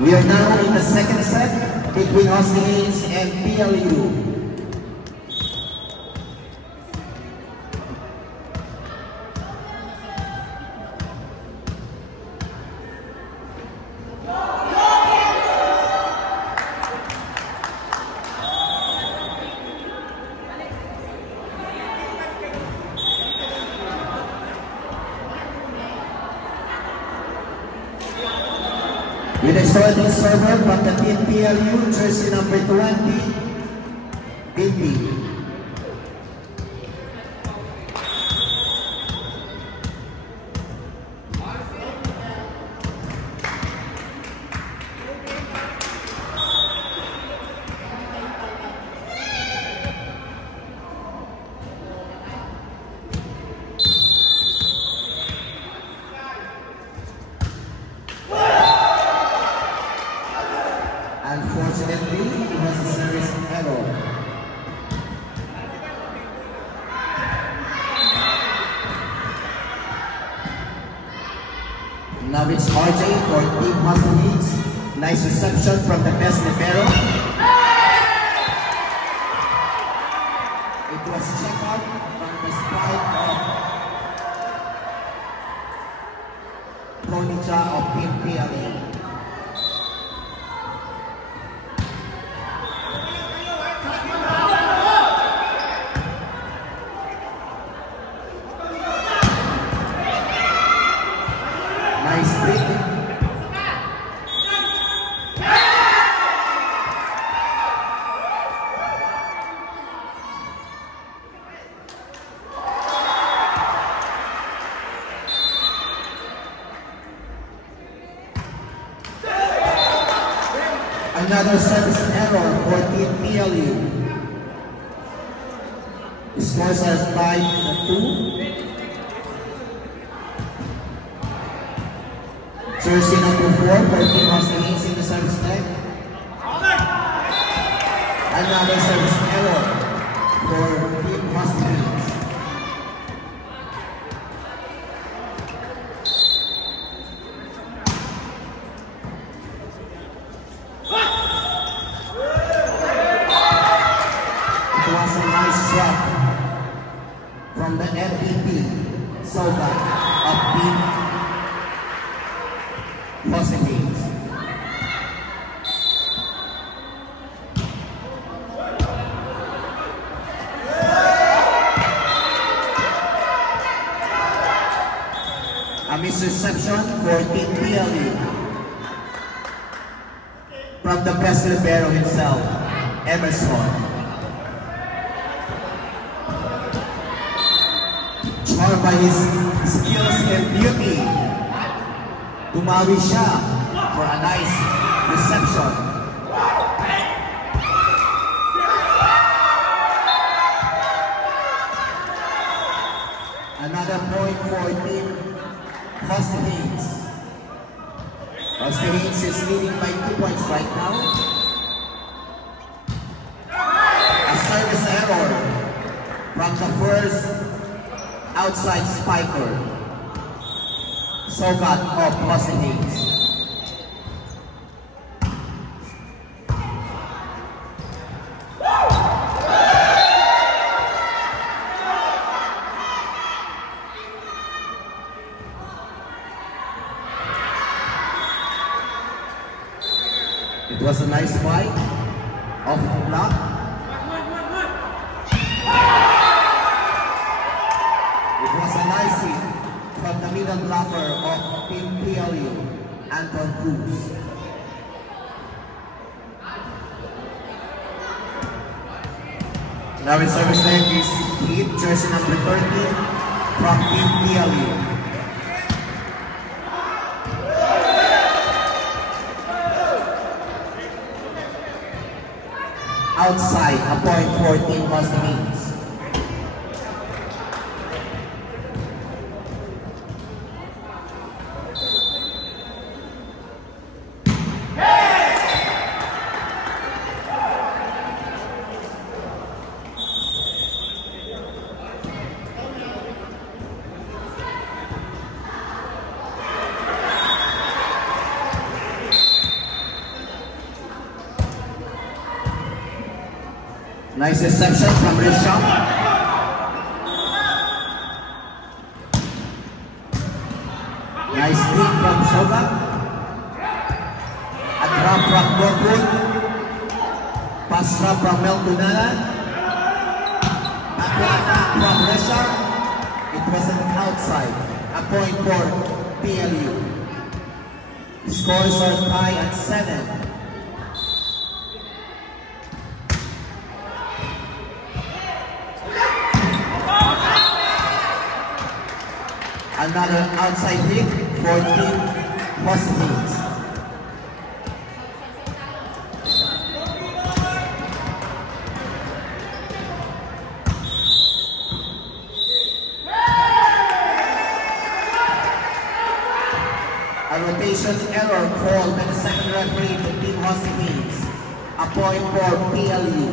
We are now in the second set between Austin Haynes and PLU. With a starting server from the team PLU, jersey number 20, Binti. Unfortunately, it was a service error. Now it's RJ for Team Austin Haynes. Nice reception from the best libero. It was checked out from the spike of Konnicha of Team PLU. Nice pick. Another service error for Team PLU. The scores are 5-2. Jersey number 4 for Team Austin Haynes in the service leg. Another service error for Team Austin Haynes. It was a nice drop from the MVP, Soga of Team Austin Haynes. A misreception for Team PLU from the best libero himself, Emerson. Charmed by his skills and beauty, tumawi siya for a nice reception. Another point for Team Austin Haynes. Austin Haynes is leading by 2 points right now. A service error from the first outside spiker, Sogat of Austin Haynes. It was a nice fight off the block. It was a nice hit from the middle blocker of Team PLU, Anton Cruz. Now in service leg is hit, jersey number 13 from Team PLU. Outside, a point for Team Austin Haynes. Nice reception from Risham. Nice lead from Soga. A drop from Gokul. Pass drop from Melkunala. Attack from Risham. It was an outside. A point for PLU. Scores are tied at 7. Another outside hit for Team Hoskins. A rotation error called by the second referee to Team Hoskins. A point for PLU.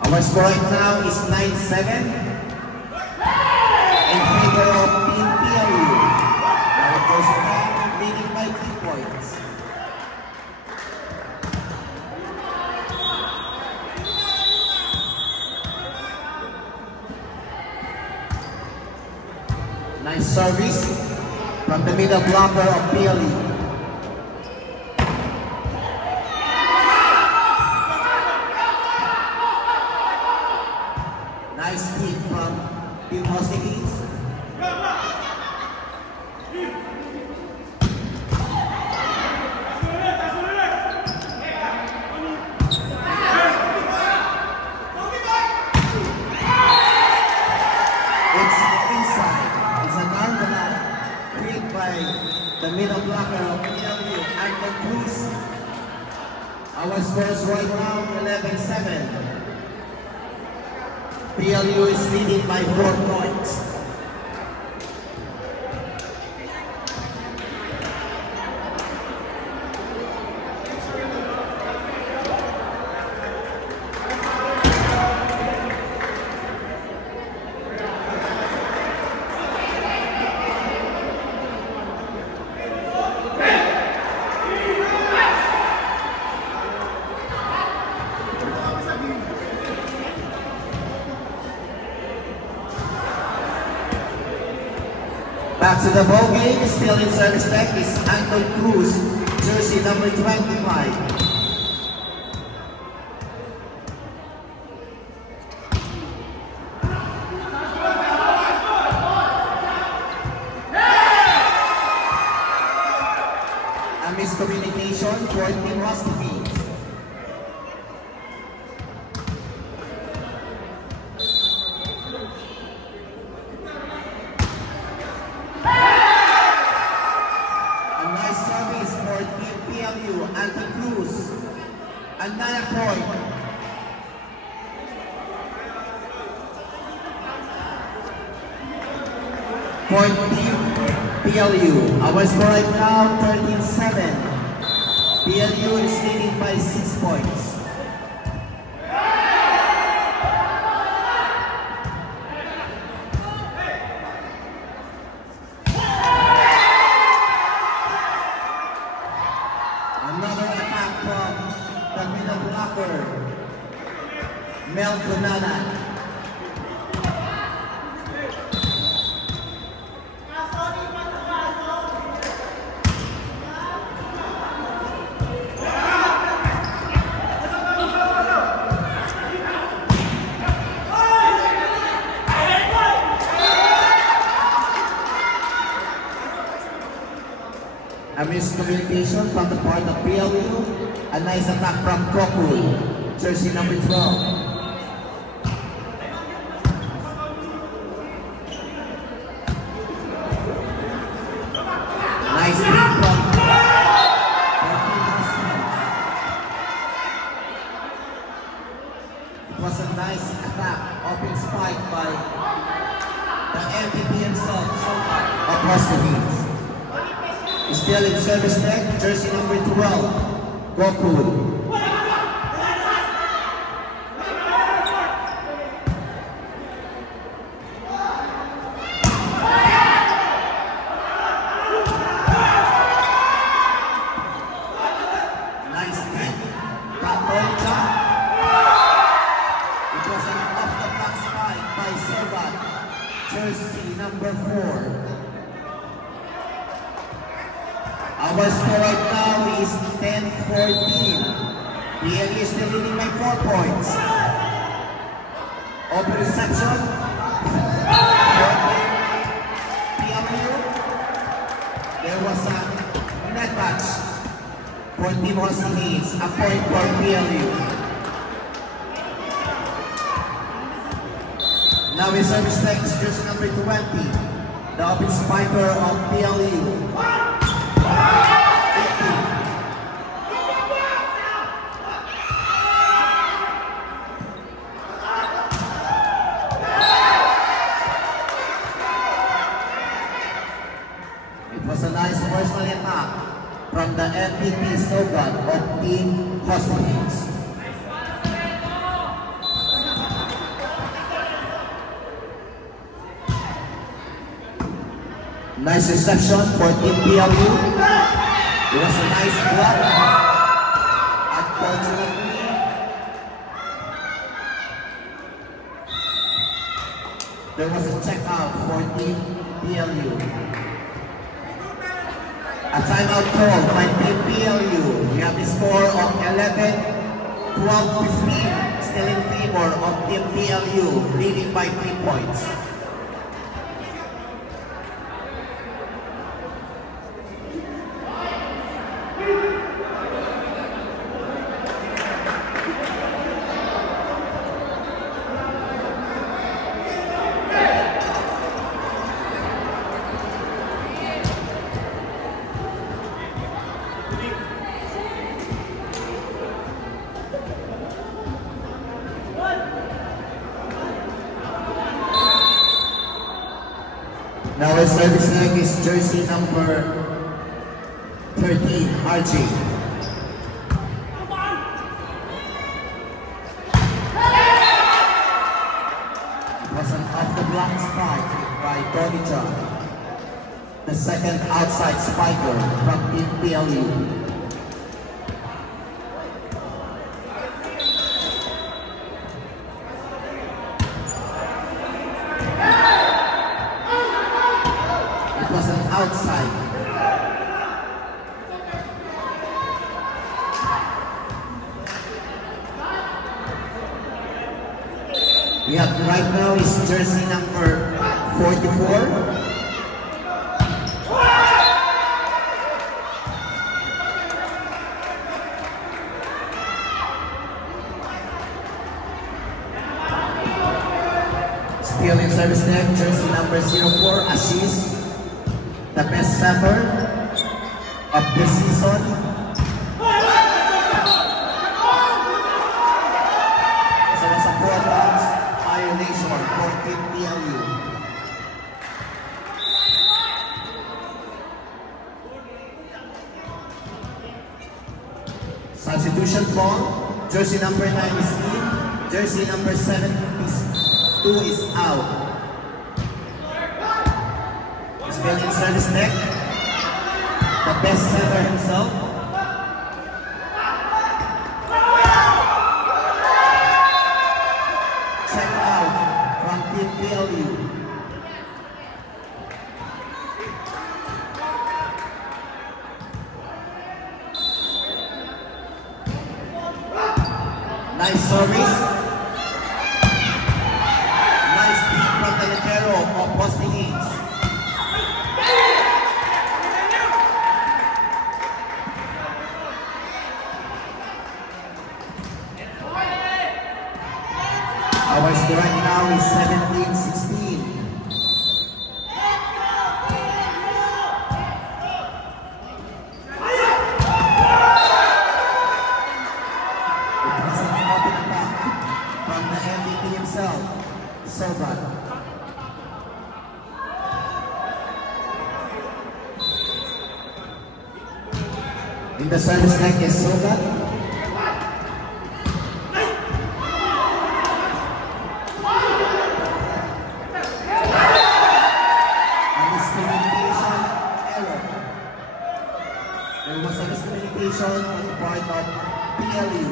Our score right now is 9-7 in favor of Team PLU. Our first round leading by 3 points. Nice service from the middle blocker of PLU. Nice hit from Team Hoskins. It's inside. It's an arm hit by the middle blocker of PLU, Anton Cruz. Our scores right now 11-7. PLU is leading by 4 points. Back to the ball game, still in service deck is Anton Cruz, jersey number 25. A miscommunication for Team Hoskins. Anton Cruz, another point. Point Team PLU. Our score right now 13-7. PLU is leading by 6 points. Another attack from the middle blocker, Melkunala. A miscommunication from the part of PLU. A nice attack from Gokul, jersey number 12. Nice hit from It was a nice attack, open spike by the MVP himself, Soga, across the knees. Still in service deck, jersey number 12, Gokul. Our score right now is 10-14. PLU is still leading by 4 points. Open reception. PLU. There was a net match for Team Austin Hayes. A point for PLU. Now we service next jersey number 20. The open spiker of PLU. It was a nice personal attack from the MVP slogan of Team Austin Hayes. Nice reception for Team PLU. It was a nice block. Unfortunately, there was a check out for Team PLU. A timeout call by Team PLU. We have the score of 11-12-15, still in favor of Team PLU, leading by 3 points. Now we're servicing is jersey number 13, RJ. It was an off-the-block spike by Donija, the second outside spiker from Team PLU. Outside. We have right now is jersey number 44. Still in service net, jersey number 04, Ashish. The best setter of this season. So it's a 4 pounds violation for Team PLU. Substitution ball. Jersey number 9 is in. Jersey number 72 is out. Still in service neck, the best setter himself. Check out from Team PLU. Nice service. Nice beat from the libero of Austin Hayes. Our score right now is 17-16. It was an open attack from the MVP himself, Sobat. In the service neck is Sobat. There was a miscommunication on the part of PLU.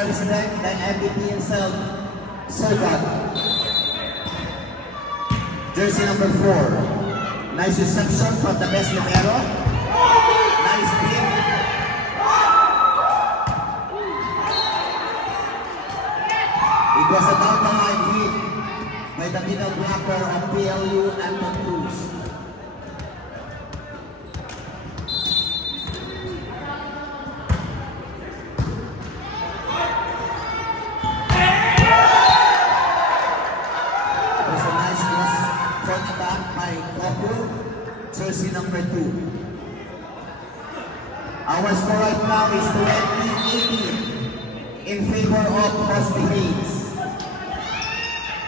service deck, the MVP himself, Sogat. Jersey number 4. Nice reception from the best libero. Nice beam. It was a down-the-line hit by the middle blocker of PLU, Anton Cruz. Jersey number 2. Our score right now is 20-18 in favor of Rusty Haynes.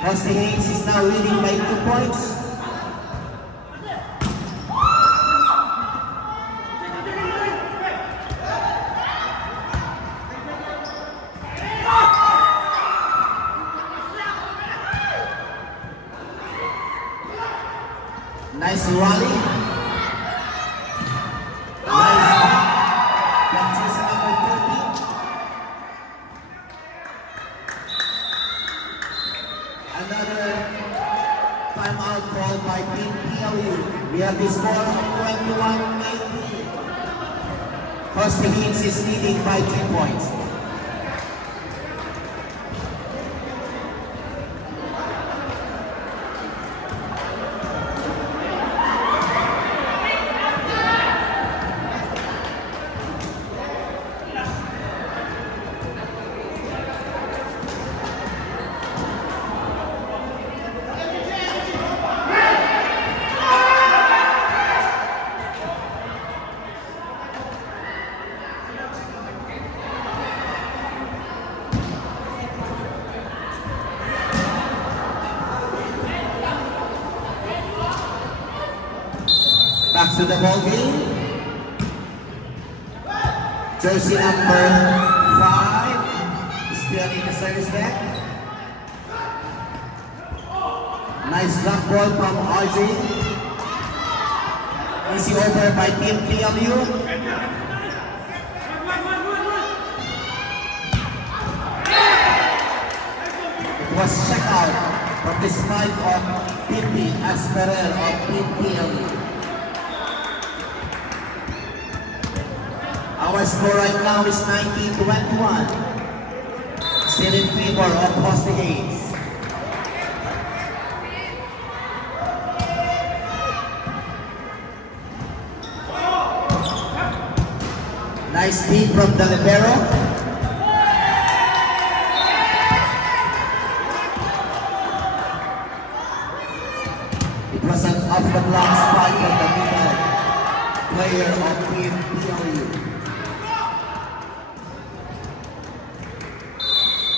Rusty Haynes is now leading by 2 points. Nice rally. We have the score of 21-19. Rusty Haynes is leading by 3 points. Back to the ball game. Jersey number 5 still in the service deck. Nice drop ball from RJ. Easy over by Team PLU. It was checked out from the spike of Pimpy Asperer of Team PLU. Our score right now is 19-21. Still in favor of Rusty Haynes. Nice beat from the libero. It was an off-the-block spike from the middle player of Team PLU.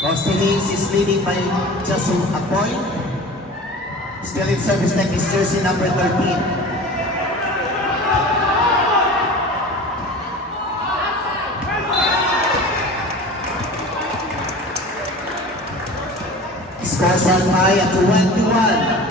Rusty Haynes is leading by just a point. Still in service deck is jersey number 13. Scores are high at 21.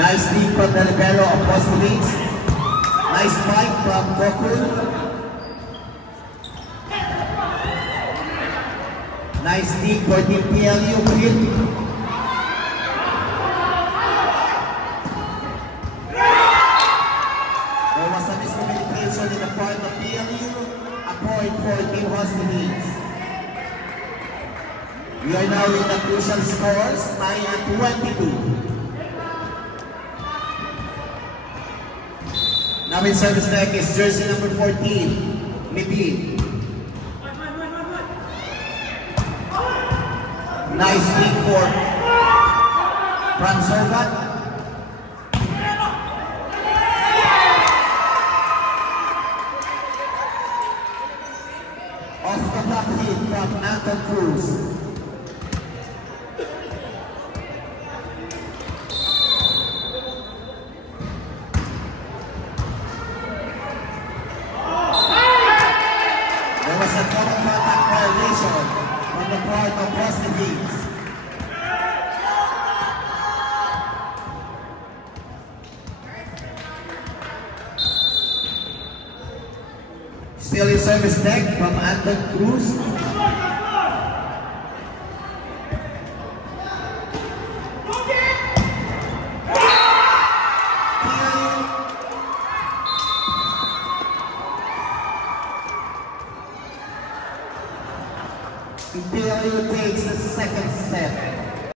Nice lead from the libero of Rusty Haynes. Nice fight from Goku. Nice lead for Team PLU. There was a miscommunication in the part of PLU. A point for Team Rusty Haynes. We are now in the crucial scores, tie at 22. Now in service deck is jersey number 14, Nibi. Nice lead for Franz Horvat. Off the block hit from Anton Cruz. There was a double contact violation on the part of Boston Heat. Still in service deck from Anton Cruz. Imperial takes the second set.